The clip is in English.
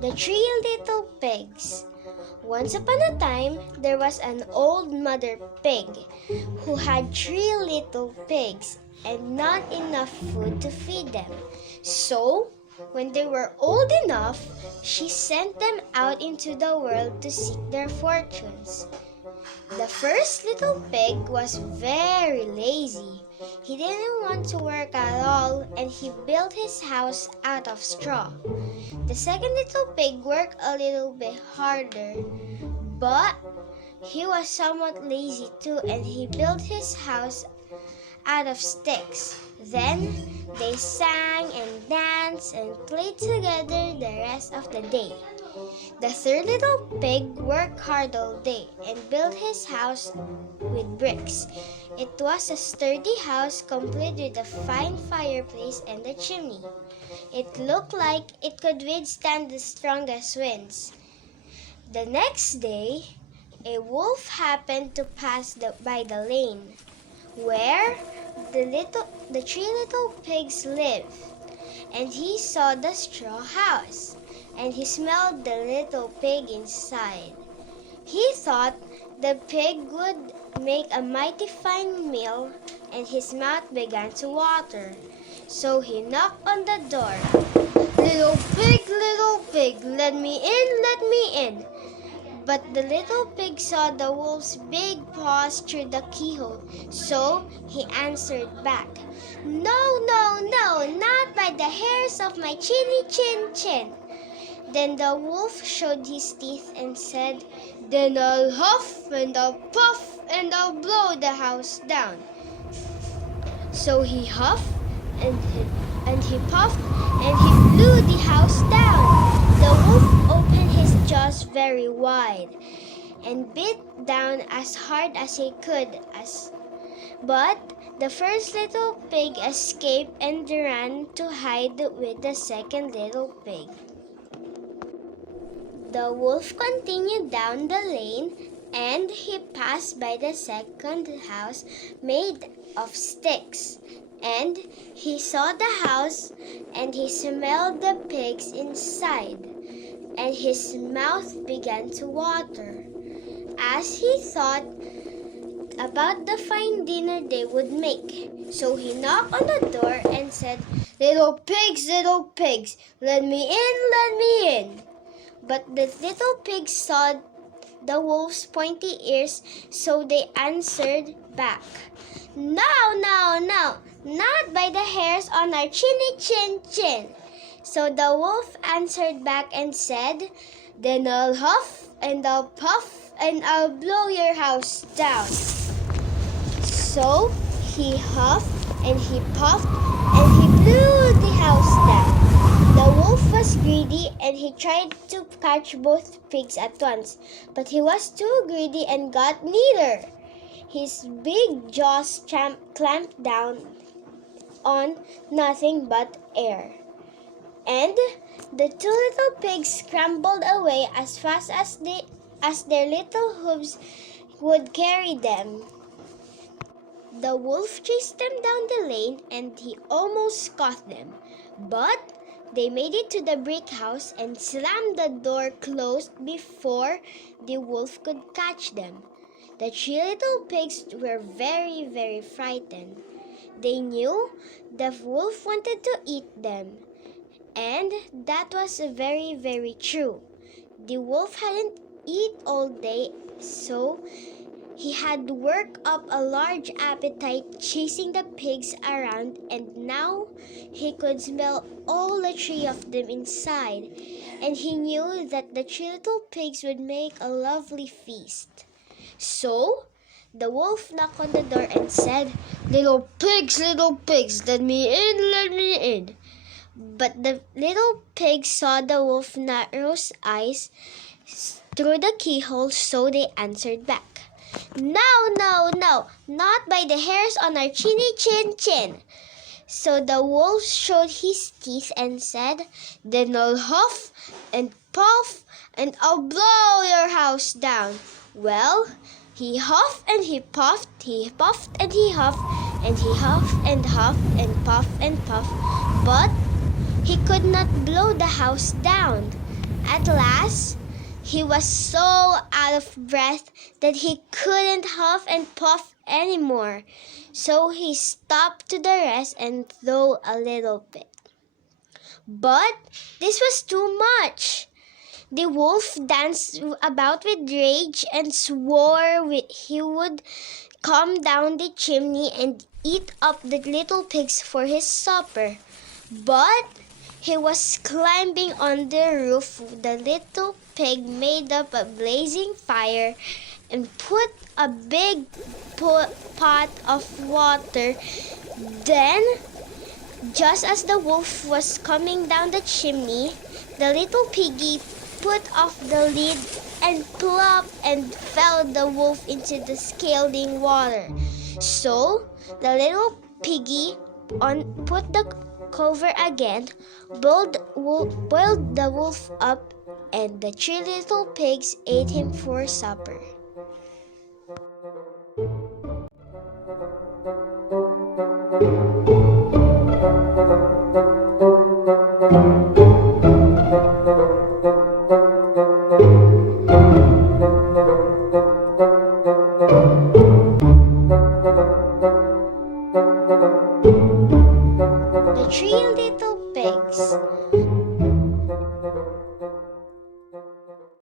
The Three Little Pigs. Once upon a time, there was an old mother pig who had three little pigs and not enough food to feed them. So, when they were old enough, she sent them out into the world to seek their fortunes. The first little pig was very lazy. He didn't want to work at all and he built his house out of straw. The second little pig worked a little bit harder, but he was somewhat lazy too and he built his house out of sticks. Then they sang and danced and played together the rest of the day. The third little pig worked hard all day and built his house with bricks. It was a sturdy house complete with a fine fireplace and a chimney. It looked like it could withstand the strongest winds. The next day, a wolf happened to pass by the lane where the three little pigs lived, and he saw the straw house, and he smelled the little pig inside. He thought the pig would make a mighty fine meal, and his mouth began to water. So he knocked on the door. Little pig, let me in, let me in. But the little pig saw the wolf's big paws through the keyhole, so he answered back, No, no, no, not by the hairs of my chinny chin chin. Then the wolf showed his teeth and said, Then I'll huff and I'll puff and I'll blow the house down. So he huffed and he puffed and he blew the house down. The wolf opened his jaws very wide and bit down as hard as he could. But the first little pig escaped and ran to hide with the second little pig. The wolf continued down the lane and he passed by the second house made of sticks. And he saw the house and he smelled the pigs inside, and his mouth began to water as he thought about the fine dinner they would make. So he knocked on the door and said, little pigs, let me in. But the little pigs saw the wolf's pointy ears, so they answered back, No, not by the hairs on our chinny chin chin. So the wolf answered back and said, Then I'll huff and I'll puff and I'll blow your house down. So he huffed and he puffed and he blew the house down. The wolf was greedy and he tried to catch both pigs at once, but he was too greedy and got neither. His big jaws clamped down on nothing but air. And the two little pigs scrambled away as fast as their little hooves would carry them. The wolf chased them down the lane and he almost caught them. But they made it to the brick house and slammed the door closed before the wolf could catch them. The three little pigs were very, very frightened. They knew the wolf wanted to eat them, and that was very, very true. The wolf hadn't eaten all day, so he had worked up a large appetite chasing the pigs around, and now he could smell all the three of them inside, and he knew that the three little pigs would make a lovely feast. So the wolf knocked on the door and said, little pigs, let me in. But the little pigs saw the wolf's narrow eyes through the keyhole, so they answered back, No, not by the hairs on our chinny chin chin. So the wolf showed his teeth and said, Then I'll huff and puff and I'll blow your house down. Well, he huffed and he puffed and he huffed, and he huffed and puffed, but he could not blow the house down. At last, he was so out of breath that he couldn't huff and puff anymore. So he stopped to the rest and threw a little bit. But this was too much. The wolf danced about with rage and swore he would come down the chimney and eat up the little pigs for his supper. But he was climbing on the roof. The little pig made up a blazing fire and put a big pot of water. Then, just as the wolf was coming down the chimney, the little piggy put off the lid and plop and fell the wolf into the scalding water. So the little piggy put the cover again, boiled the wolf up, and the three little pigs ate him for supper. The three little pigs